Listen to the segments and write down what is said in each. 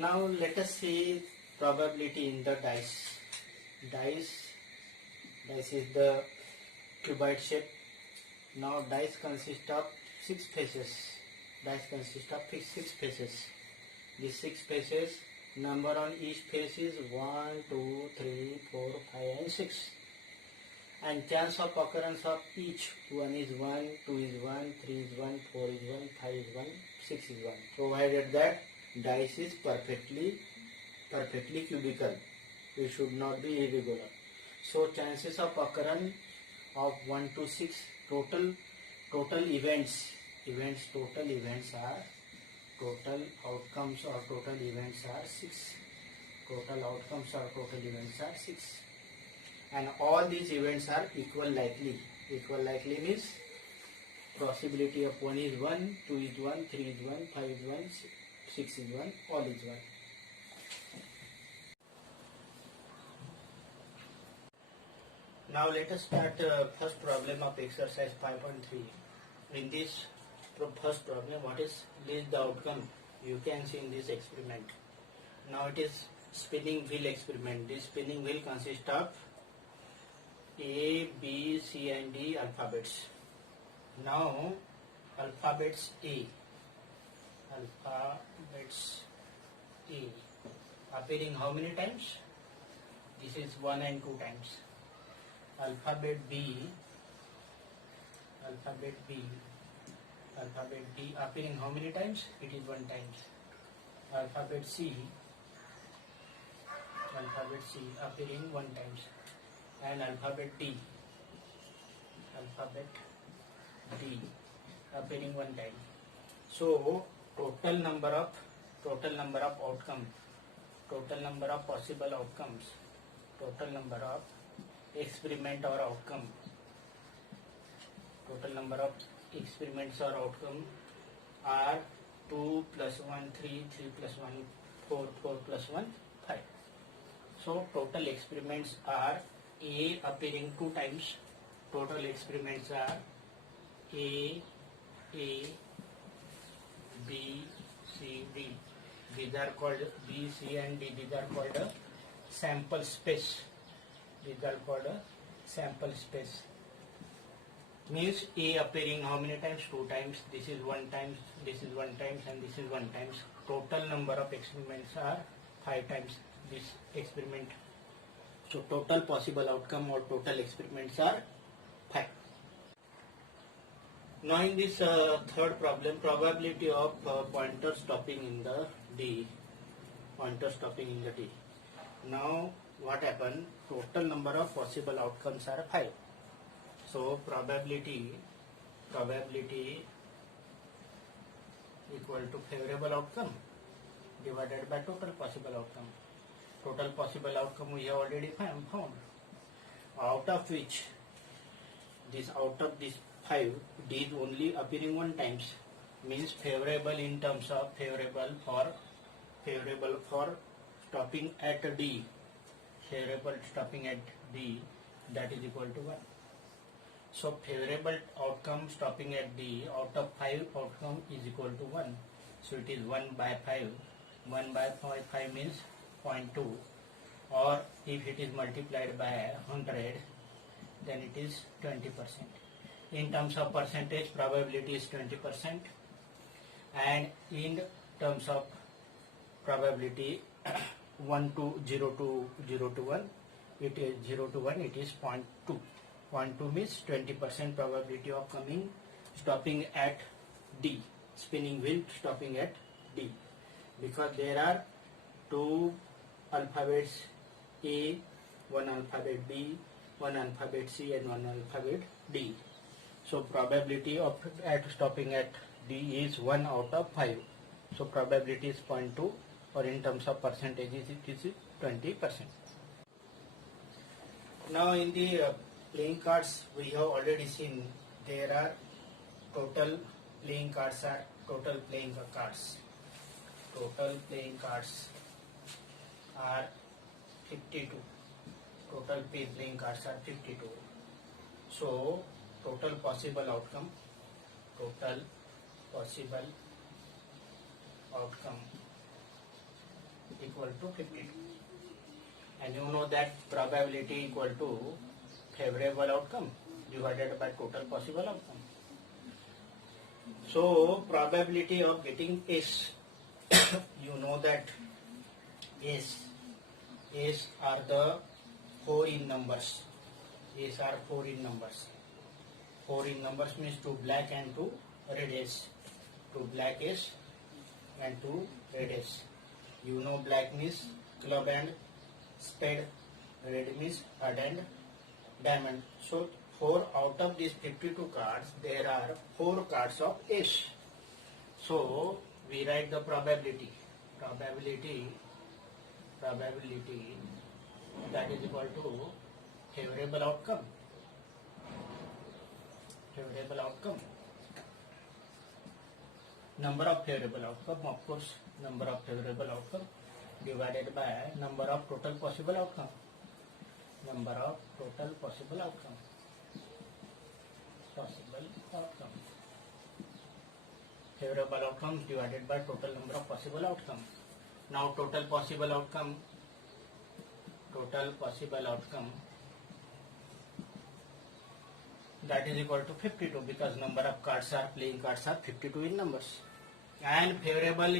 Now let us see probability in the dice. Dice is the cuboid shape. Now dice consists of 6 faces. Dice consists of 6 faces. These 6 faces, number on each face is 1, 2, 3, 4, 5 and 6. And chance of occurrence of each, 1 is 1, 2 is 1, 3 is 1, 4 is 1, 5 is 1, 6 is 1. Provided that dice is perfectly cubical. It should not be irregular. So chances of occurrence of 1 to 6 total events are total outcomes or total events are 6. Total outcomes or total events are 6. And all these events are equal likely. Equal likely means possibility of 1 is 1, 2 is 1, 3 is 1, 5 is 1, 6 is 1, all is 1. Now let us start first problem of exercise 5.3. In this first problem, what is list the outcome you can see in this experiment. Now it is spinning wheel experiment. This spinning wheel consists of A, B, C and D alphabets. Now alphabets A appearing how many times? This is 1 and 2 times. Alphabet B appearing how many times? It is 1 times. Alphabet C appearing 1 times. And alphabet D appearing 1 time. So total number of outcome, total number of possible outcomes, total number of experiment or outcome, total number of experiments or outcome are 2 plus 1 3, 3 plus 1 4, 4 plus 1 5. So total experiments are A appearing 2 times. Total experiments are A, B, C, D. These are called B, C and D. These are called a sample space. Means A appearing how many times? 2 times. This is 1 times. This is 1 times and this is 1 times. Total number of experiments are 5 times this experiment. So total possible outcome or total experiments are 5. Now in this third problem, probability of pointer stopping in the D. Now what happened? Total number of possible outcomes are 5. So probability equal to favorable outcome divided by total possible outcome. Total possible outcome we have already found. Out of this 5, D is only appearing 1 times. Means favorable in terms of favorable for stopping at D. Favorable stopping at D, that is equal to 1. So favorable outcome stopping at D out of 5 outcome is equal to 1. So it is 1 by 5. 1 by 5 means 0.2, or if it is multiplied by 100, then it is 20%. In terms of percentage, probability is 20%, and in terms of probability 0 to 1, it is 0 to 1, it is 0.2. 0.2 means 20% probability of stopping at D, spinning wheel stopping at D, because there are 2 alphabets A, 1 alphabet B, 1 alphabet C and 1 alphabet D. So probability of stopping at D is 1 out of 5. So probability is 0.2, or in terms of percentages it is 20%. Now in the playing cards we have already seen there are total playing cards are Total playing cards are 52. Total playing cards are 52. So total possible outcome equal to 52. And you know that probability equal to favorable outcome divided by total possible outcome. So probability of getting S, you know that S are the 4 in numbers. S are 4 in numbers. 4 in numbers means 2 black and 2 red S. 2 black S and 2 red S. You know black means club and spade, red means heart and diamond. So 4 out of these 52 cards, there are 4 cards of S. So we write the probability that is equal to favorable outcome. Number of favorable outcome, of course, number of favorable outcome divided by number of total possible outcome. Number of total possible outcome. Favorable outcomes divided by total number of possible outcome. Now total possible outcome that is equal to 52 because number of cards are playing cards are 52 in numbers. And favorable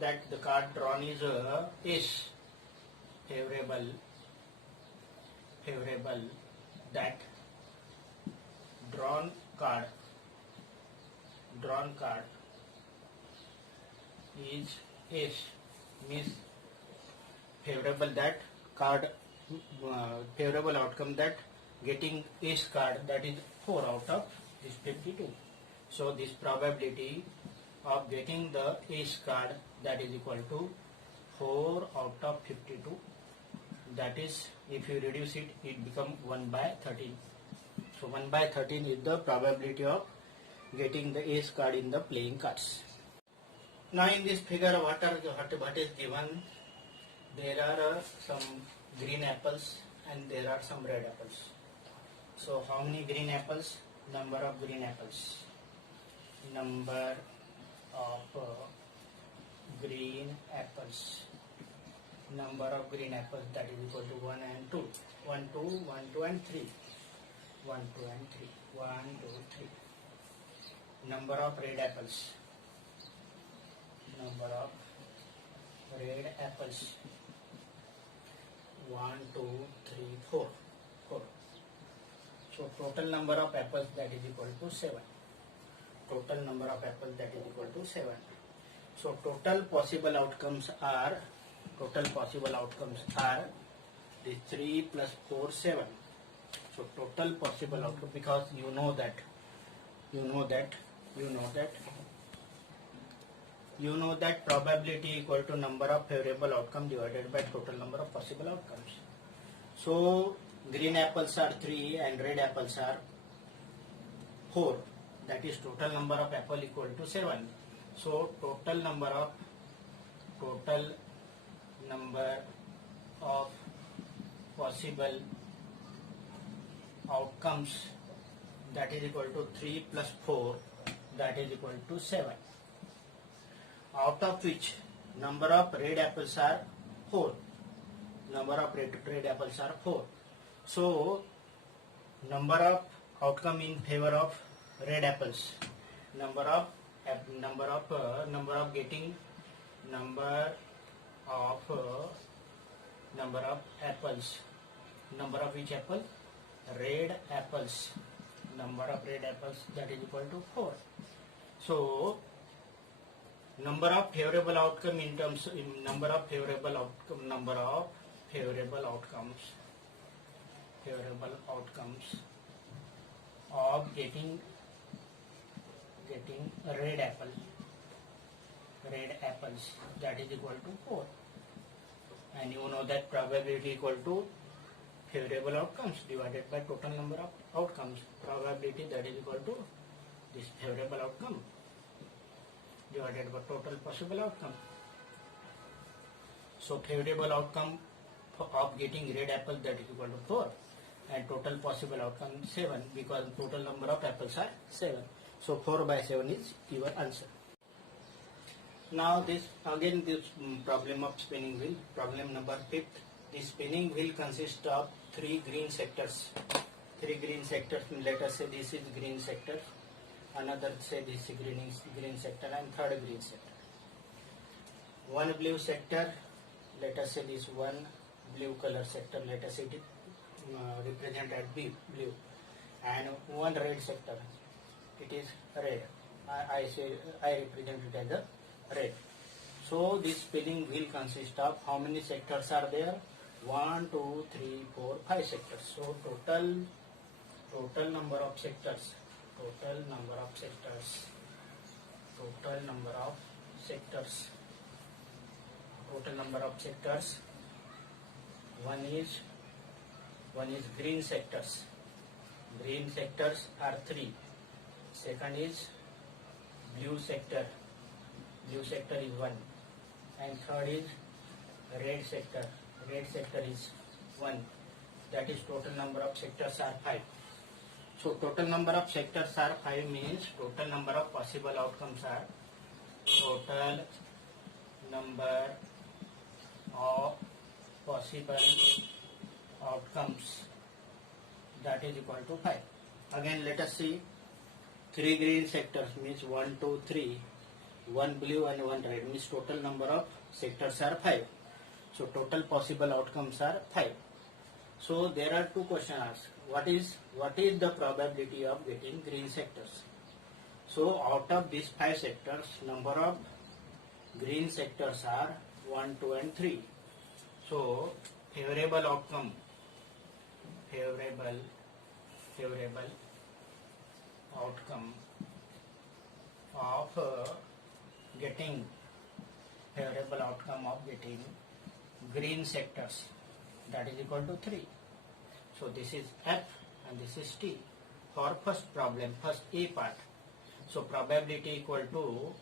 that the card drawn is S. Favorable that drawn card is S, means favorable that card, favorable outcome that getting S card, that is 4 out of this 52. So this probability of getting the S card, that is equal to 4 out of 52. That is, if you reduce it, it becomes 1 by 13. So 1 by 13 is the probability of getting the ace card in the playing cards. Now in this figure, what is given? There are some green apples and there are some red apples. So how many green apples? Number of green apples. Number of green apples. Number of green apples, that is equal to 1 and 2. 1, 2, 1, 2 and 3. 1, 2 and 3. 1, 2, 3. Number of red apples. Number of red apples. 1, 2, 3, 4. 4. So total number of apples, that is equal to 7. Total number of apples, that is equal to 7. So total possible outcomes are the 3 plus 4, 7. So total possible outcome, because you know that probability equal to number of favorable outcome divided by total number of possible outcomes. So green apples are 3 and red apples are 4. That is total number of apple equal to 7. So total number of possible outcomes, that is equal to 3 plus 4, that is equal to 7. Out of which number of red apples are 4. Number of red apples are 4. So number of outcome in favor of red apples. Number of apples. Number of which apple? Red apples. Number of red apples, that is equal to 4. So number of favorable outcome in terms in number of favorable outcomes of getting red apples, that is equal to 4. And you know that probability equal to favorable outcomes divided by total number of outcomes. Probability, that is equal to this favorable outcome divided by total possible outcome. So favorable outcome of getting red apple, that is equal to 4, and total possible outcome 7, because total number of apples are 7. So 4 by 7 is your answer. Now this again this problem of spinning wheel. Problem number 5th. The spinning wheel consists of three green sectors. Three green sectors. Let us say this is green sector. Another say this is green sector, and third green sector. One blue sector. Let us say this one blue color sector. Let us say it represent as blue, and one red sector. It is red. I represent it as a red. So this spinning wheel consists of how many sectors are there? 1, 2, 3, 4, 5 sectors. So total number of sectors. Total number of sectors. Total number of sectors. Total number of sectors. One is green sectors. Green sectors are 3. Second is blue sector. Blue sector is 1. And third is red sector. Red sector is 1. That is total number of sectors are 5. So total number of sectors are 5 means total number of possible outcomes are total number of possible outcomes, that is equal to 5. Again let us see, 3 green sectors means 1, 2, 3, 1 blue and 1 red means total number of sectors are 5. So total possible outcomes are 5. So there are two questions asked. What is the probability of getting green sectors? So out of these 5 sectors, number of green sectors are 1, 2 and 3. So favorable outcome, favorable outcome of getting green sectors, that is equal to 3. So this is F and this is T for first problem, first A part. So probability equal to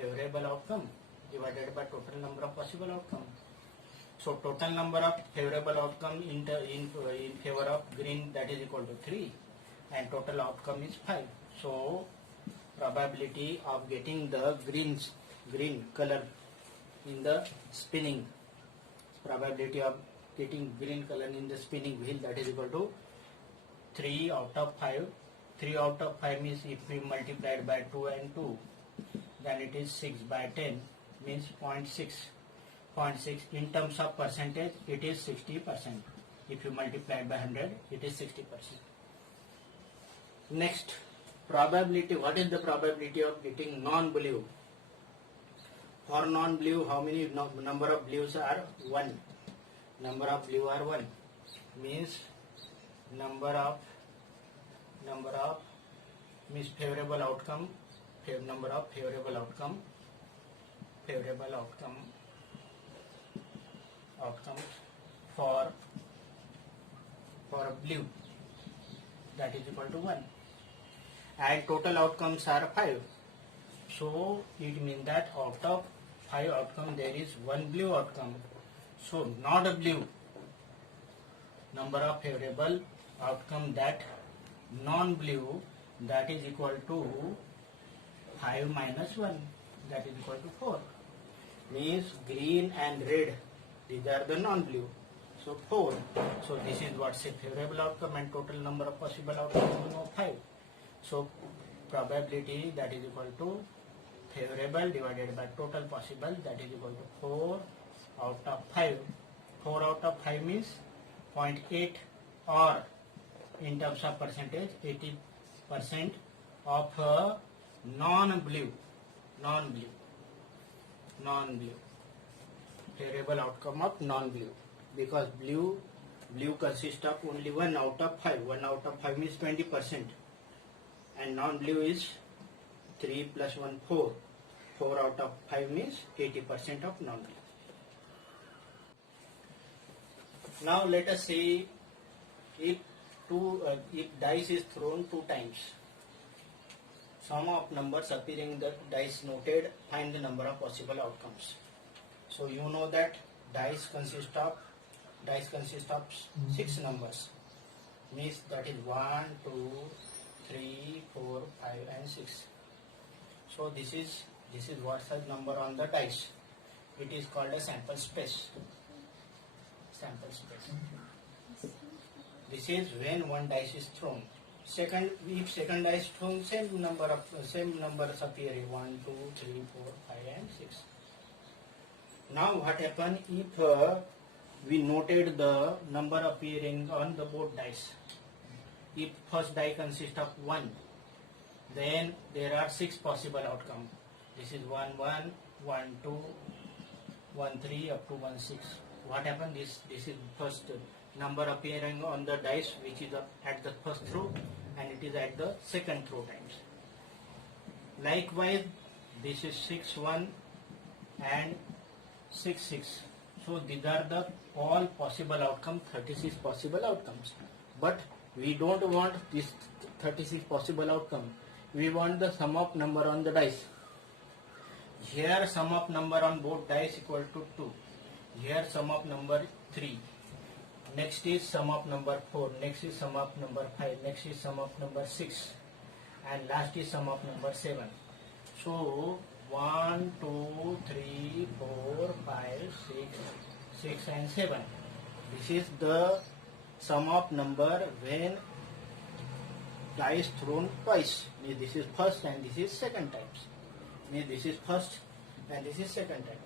favorable outcome divided by total number of possible outcome. So total number of favorable outcome in favor of green, that is equal to 3, and total outcome is 5. So probability of getting the green color in the spinning, probability of getting green color in the spinning wheel, that is equal to 3 out of 5. 3 out of 5 means if we multiplied by 2 and 2, then it is 6 by 10 means 0.6. 0.6 in terms of percentage, it is 60%. If you multiply by 100, it is 60%. Next, probability. What is the probability of getting non-blue? For non-blue, how many number of blues are 1? Number of blue are 1 means number of means favorable outcome, number of favorable outcomes for blue, that is equal to 1, and total outcomes are 5. So it means that out of 5 outcomes there is 1 blue outcome. So not a blue, number of favorable outcome that non-blue, that is equal to 5 minus 1, that is equal to 4. Means green and red, these are the non-blue. So 4. So this is what's a favorable outcome, and total number of possible outcomes of 5. So probability, that is equal to favorable divided by total possible, that is equal to 4 out of 5. 4 out of 5 means 0.8, or in terms of percentage 80% of non-blue favorable outcome of non-blue, because blue consists of only 1 out of 5. 1 out of 5 means 20%, and non-blue is 3 plus 1 4. 4 out of 5 means 80% of non-blue. Now let us see, if dice is thrown 2 times, sum of numbers appearing in the dice noted, find the number of possible outcomes. So you know that dice consist of 6 numbers, means that is 1, 2, 3, 4, 5 and 6. So this is This is what's the number on the dice. It is called a sample space. Sample space. This is when one dice is thrown. Second, if second dice thrown, same numbers appear. 1, 2, 3, 4, 5, and 6. Now what happen if we noted the number appearing on the both dice? If first die consists of 1, then there are 6 possible outcomes. This is 1, 1, 1, 2, 1, 3 up to 1, 6. What happened? This is first number appearing on the dice, which is at the first throw, and it is at the second throw times. Likewise, this is 6, 1 and 6, 6. So these are the all possible outcomes, 36 possible outcomes. But we don't want this 36 possible outcome. We want the sum of number on the dice. Here sum of number on both dice equal to 2. Here sum of number 3. Next is sum of number 4. Next is sum of number 5. Next is sum of number 6. And last is sum of number 7. So 1, 2, 3, 4, 5, 6 and 7. This is the sum of number when dice thrown twice. This is first and this is second times. This is first and this is second time.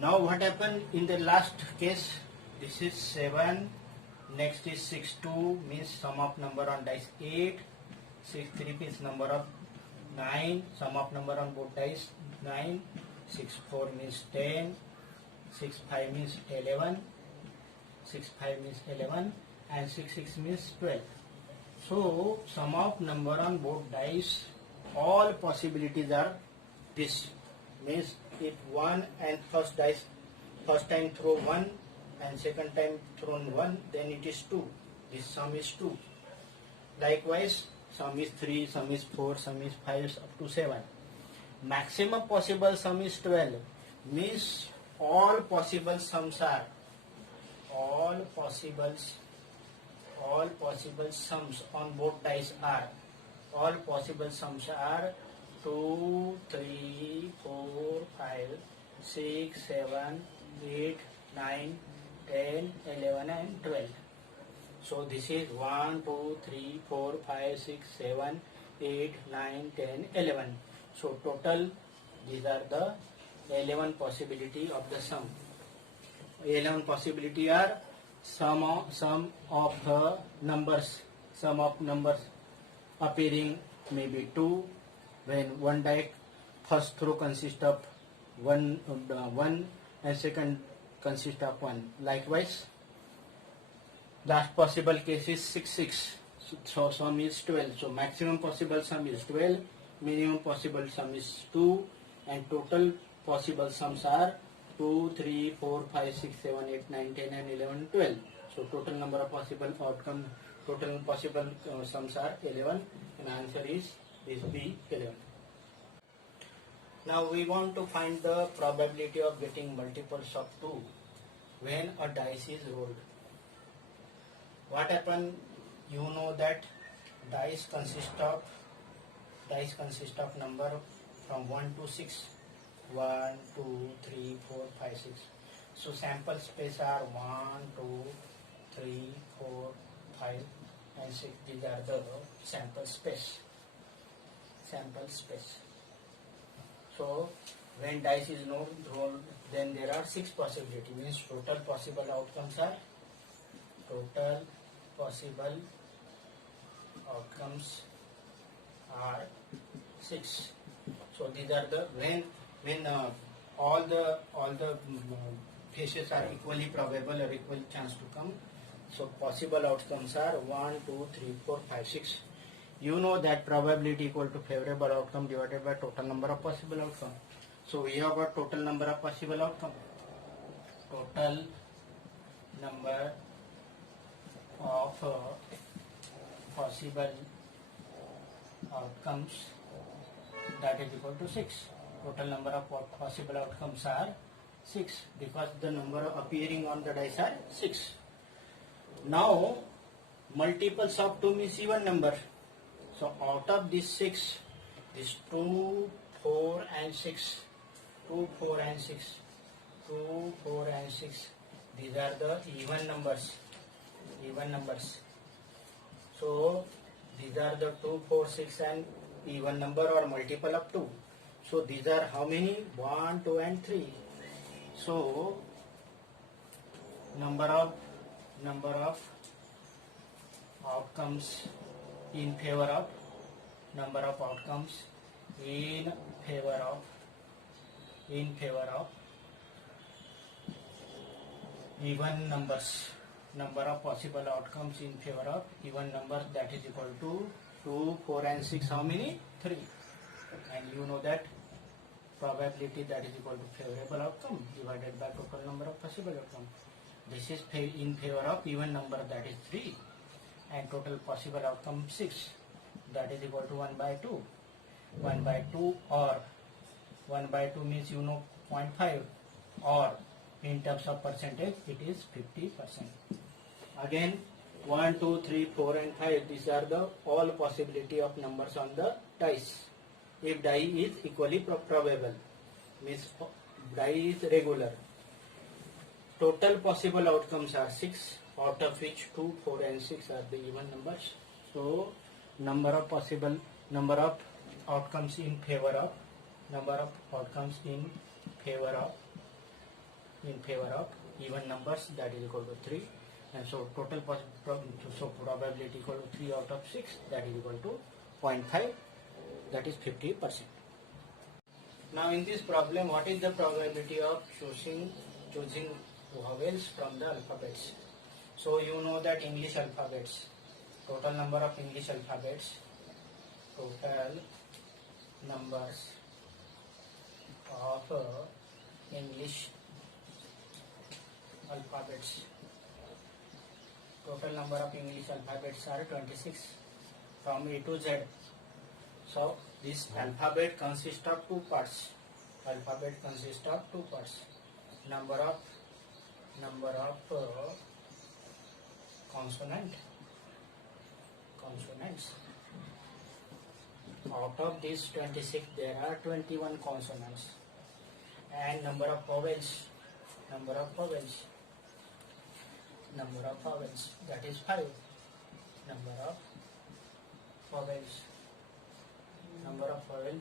Now what happened in the last case? This is 7. Next is 6, 2 means sum of number on dice 8. 6, 3 means number of 9. Sum of number on both dice 9. 6, 4 means 10. 6, 5 means 11. 6, 5 means 11. And 6, 6 means 12. So sum of number on both dice, all possibilities are this. Means if 1 and first time throw 1 and second time thrown 1, then it is 2. This sum is 2. Likewise, sum is 3, sum is 4, sum is 5 up to 7. Maximum possible sum is 12. Means all possible sums are all possible sums on both dice are 2, 3, 4, 5, 6, 7, 8, 9, 10, 11 and 12. So this is 1, 2, 3, 4, 5, 6, 7, 8, 9, 10, 11. So total these are the 11 possibility of the sum. 11 possibility are sum of the numbers. Sum of numbers appearing maybe 2 when one die first throw consists of 1 and second consists of 1. Likewise, last possible case is 6, 6. So sum is 12. So maximum possible sum is 12, minimum possible sum is 2, and total possible sums are 2, 3, 4, 5, 6, 7, 8, 9, 10 and 11, 12. So total number of possible outcomes, total possible sums are 11, and answer is B 11. Now we want to find the probability of getting multiples of 2 when a dice is rolled. What happen? You know that dice consist of number from 1 to 6. 1, 2, 3, 4, 5, 6. So sample space are 1, 2, 3, 4, 5 and 6. These are the sample space. So when dice is not rolled, then there are 6 possibilities. Means total possible outcomes are 6. So these are the when all the cases are equally probable or equal chance to come. So possible outcomes are 1, 2, 3, 4, 5, 6. You know that probability equal to favorable outcome divided by total number of possible outcome. So we have got total number of possible outcome. Total number of possible outcomes, that is equal to 6. Total number of possible outcomes are 6 because the number appearing on the dice are 6. Now multiples of 2 means even number. So out of this 6, this 2, 4 and 6. 2, 4 and 6. 2, 4 and 6. These are the even numbers. Even numbers. So these are the 2, 4, 6 and even number or multiple of 2. So these are how many? 1, 2 and 3. So number of outcomes in favor of even numbers, number of possible outcomes in favor of even numbers, that is equal to 2, 4 and 6. How many? 3. And you know that probability, that is equal to favorable outcome divided by total number of possible outcomes. This is in favor of even number, that is 3, and total possible outcome 6, that is equal to 1 by 2. 1 by 2 or 1 by 2 means 0.5, or in terms of percentage it is 50%. Again 1, 2, 3, 4 and 5, these are the all possibility of numbers on the dice. If die is equally probable, means die is regular. Total possible outcomes are 6, out of which 2, 4 and 6 are the even numbers. So number of outcomes in favor of even numbers, that is equal to 3, and so total probability equal to 3 out of 6, that is equal to 0.5, that is 50%. Now in this problem, what is the probability of choosing vowels from the alphabets? So you know that English alphabets, total number of English alphabets, total numbers of English alphabets, total number of English alphabets are 26 from A to Z. So this alphabet consists of two parts. Number of consonants. Out of these 26, there are 21 consonants, and number of vowels, that is 5. Number of vowels,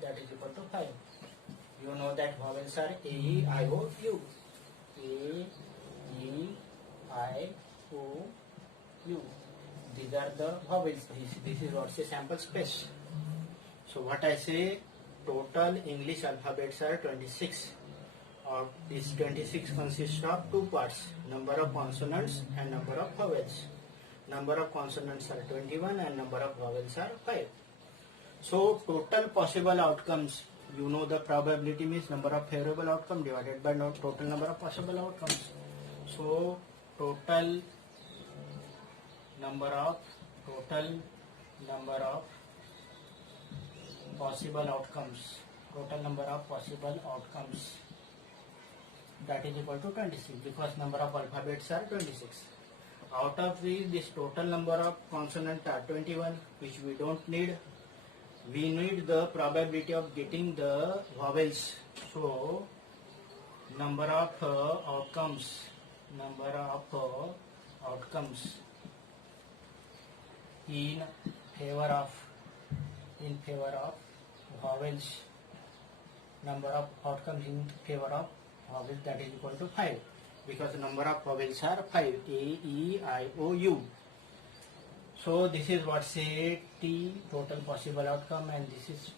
that is equal to 5. You know that vowels are A, E, I, O, U. A, E, I, O, U. These are the vowels. This is what's a sample space. So what I say, total English alphabets are 26. Or this 26 consists of two parts, number of consonants and number of vowels. Number of consonants are 21 and number of vowels are 5. So total possible outcomes, you know the probability means number of favorable outcome divided by total number of possible outcomes. So total number of possible outcomes, that is equal to 26, because number of alphabets are 26. Out of which this total number of consonants are 21, which we don't need. We need the probability of getting the vowels. So number of outcomes in favor of vowels, number of outcomes in favor of vowels, that is equal to 5, because number of vowels are 5, A, E, I, O, U. So this is what say T, total possible outcome, and this is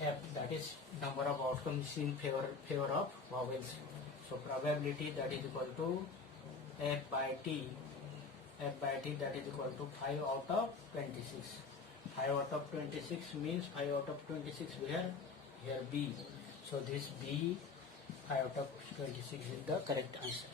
F, that is number of outcomes in favor of vowels. So probability, that is equal to F by T, that is equal to 5 out of 26. 5 out of 26 means 5 out of 26 where? Here B. So this B, 5 out of 26 is the correct answer.